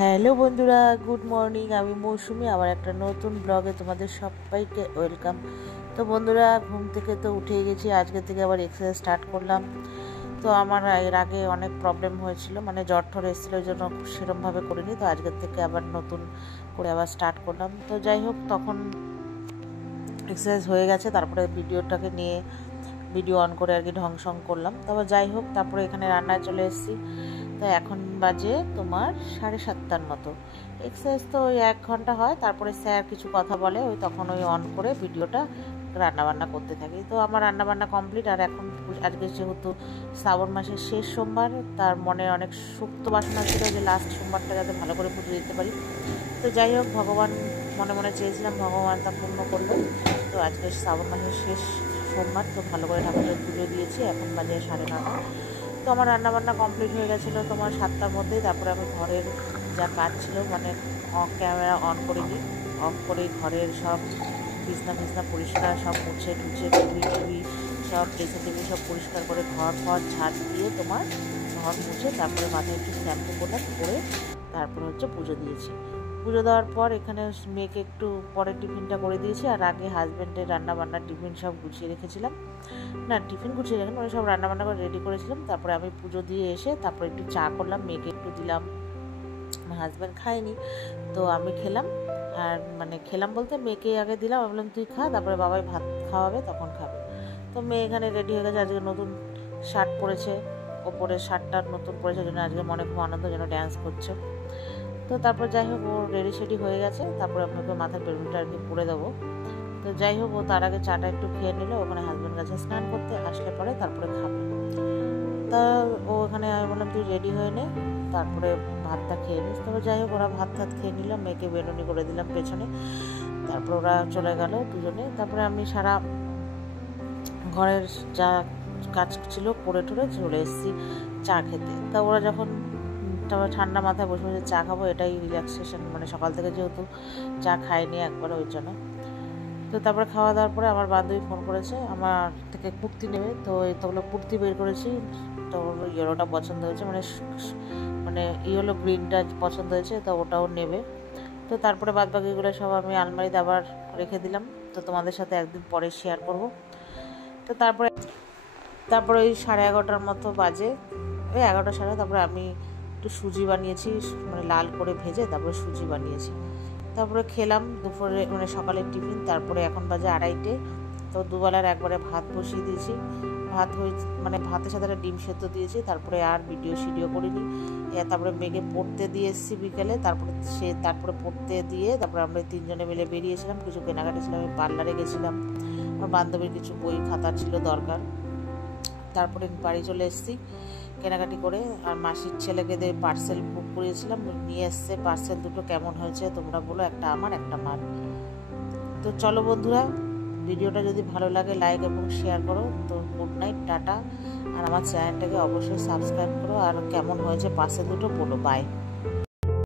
Hello বন্ধুরা, good morning. আমি মৌসুমি, আবার একটা নতুন ব্লগে তোমাদের সবাইকে ওয়েলকাম। তো বন্ধুরা, ঘুম থেকে তো উঠে গেছি। আজকে থেকে আবার এক্সারসাইজ স্টার্ট করলাম। তো আমার এর আগে অনেক প্রবলেম হয়েছিল, মানে জ্বর ঠর এসেছিলো, ওই জন্য সেরমভাবে করিনি। তো আজকের থেকে আবার নতুন করে আবার স্টার্ট করলাম। তো যাই হোক, তখন এক্সারসাইজ হয়ে গেছে, তারপরে ভিডিওটাকে নিয়ে ভিডিও অন করে আর কি ঢং সং করলাম। তারপর যাই হোক, তারপরে এখানে রান্নায় চলে এসেছি। তো এখন বাজে তোমার 7:30টার মতো। এক্সারসাইজ তো ওই 1 ঘন্টা হয়, তারপরে স্যার কিছু কথা বলে, ওই তখন ওই অন করে ভিডিওটা রান্নাবান্না করতে থাকি। তো আমার রান্নাবান্না কমপ্লিট। আর এখন আজকে যেহেতু শ্রাবণ মাসের শেষ সোমবার, তার মনে অনেক সুপ্ত বাসনা ছিল যে লাস্ট সোমবারটা যাতে ভালো করে পুজো দিতে পারি। তো যাই হোক, ভগবান মনে মনে চেয়েছিলাম, ভগবান তা পূর্ণ করলো। তো আজকে শ্রাবণ মাসের শেষ সোমবার, তো ভালো করে ঠাকুরের পুজো দিয়েছি। এখন বাজে 9:30। তো আমার রান্নাবান্না কমপ্লিট হয়ে গেছিলো তোমার 7টার মধ্যেই। তারপরে আমি ঘরের যা কাজ ছিল, মানে ক্যামেরা অন করিনি, অফ করে ঘরের সব বিছনা পরিষ্কার সব মুছে টুছে টিভি সব ড্রেসিং টেবিল সব পরিষ্কার করে ঘর ঝাড় দিয়ে তোমার ঘর মুছে তারপরে মাথায় একটু শ্যাম্পু করলাম, করে তারপরে পুজো দিয়েছি। পুজো দেওয়ার পর এখানে মেয়েকে একটু পরে টিফিনটা করে দিয়েছি। আর আগে হাজব্যান্ডের রান্নাবান্নার টিফিন সব গুছিয়ে রেখেছিলাম, না টিফিন গুছিয়ে রেখে মানে সব রান্নাবান্না করে রেডি করেছিলাম। তারপরে আমি পুজো দিয়ে এসে তারপরে একটু চা করলাম, মেয়েকে একটু দিলাম। আমার হাজব্যান্ড খায়নি, তো আমি খেলাম। আর মানে খেলাম বলতে মেয়েকে আগে দিলাম, আমি বললাম তুই খা, তারপরে বাবাই ভাত খাওয়াবে তখন খাবে। তো মেয়ে এখানে রেডি হয়ে গেছে, আজকে নতুন শার্ট পরেছে, ওপরে শার্টটা নতুন পরেছে, জন্য আজকে মনে খুব আনন্দ, যেন ড্যান্স করছে। তো তারপর যাই হোক, ও রেডি সেডি হয়ে গেছে। তারপরে আপনাকে মাথার বেলুনটা আর কি পরে দেবো। তো যাই হোক, ও তার আগে চাটা একটু খেয়ে নিল, ওখানে হাজব্যান্ড কাছে স্নান করতে আসলে পরে তারপরে খাবে। তা ও ওখানে আমি বললাম তুই রেডি হয়ে নে, তারপরে ভাতটা খেয়ে নিস। তারপর যাই হোক, ওরা ভাত খেয়ে নিলাম, মেয়েকে বেলুনি করে দিলাম পেছনে। তারপর ওরা চলে গেল দুজনে। তারপরে আমি সারা ঘরের যা কাজ ছিল করে টরে চলে এসেছি চা খেতে। তা ওরা যখন তারপর ঠান্ডা মাথায় বসে বসে চা খাবো, এটাই রিল্যাক্সেশন, মানে সকাল থেকে যেহেতু চা খাইনি একবার, ওই জন্য। তো তারপরে খাওয়া দাওয়ার পরে আমার বান্ধবী ফোন করেছে, আমার থেকে কুর্তি নেবে। তো এই তোগুলো কুর্তি বের করেছি। তো ইয়েলোটা পছন্দ হয়েছে, মানে ইয়েলো গ্রিনটা পছন্দ হয়েছে, তো ওটাও নেবে। তো তারপরে বাদ বাকিগুলো সব আমি আলমারিতে আবার রেখে দিলাম। তো তোমাদের সাথে একদিন পরে শেয়ার করব। তো তারপরে ওই 11:30টার মতো বাজে, ওই 11টা সাড়ে। তারপরে আমি একটু সুজি বানিয়েছি, মানে লাল করে ভেজে তারপরে সুজি বানিয়েছি। তারপরে খেলাম দুপুরে, মানে সকালের টিফিন। তারপরে এখন বাজে 2:30। তো দুবেলার একবারে ভাত বসিয়ে দিয়েছি। ভাত হয়ে মানে ভাতের সাথে একটা ডিম সেদ্ধ দিয়েছি। তারপরে আর ভিডিও করিনি। তারপরে মেয়েকে পড়তে দিয়ে এসেছি বিকেলে। তারপরে পড়তে দিয়ে তারপরে আমরা 3জনে মিলে বেরিয়েছিলাম, কিছু কেনাকাটি ছিল, আমি পার্লারে গেছিলাম, আমার বান্ধবীর কিছু বই খাতা ছিল দরকার। তারপরে বাড়ি চলে এসেছি কেনাকাটি করে। আর মাসির ছেলেকে দিয়ে পার্সেল বুক করিয়েছিলাম, নিয়ে এসছে পার্সেল দুটো। কেমন হয়েছে তোমরা বলো, একটা আমার একটা মার। তো চলো বন্ধুরা, ভিডিওটা যদি ভালো লাগে লাইক এবং শেয়ার করো। তো গুড নাইট, টাটা। আর আমার চ্যানেলটাকে অবশ্যই সাবস্ক্রাইব করো। আর কেমন হয়েছে পার্সেল দুটো বলো। বাই।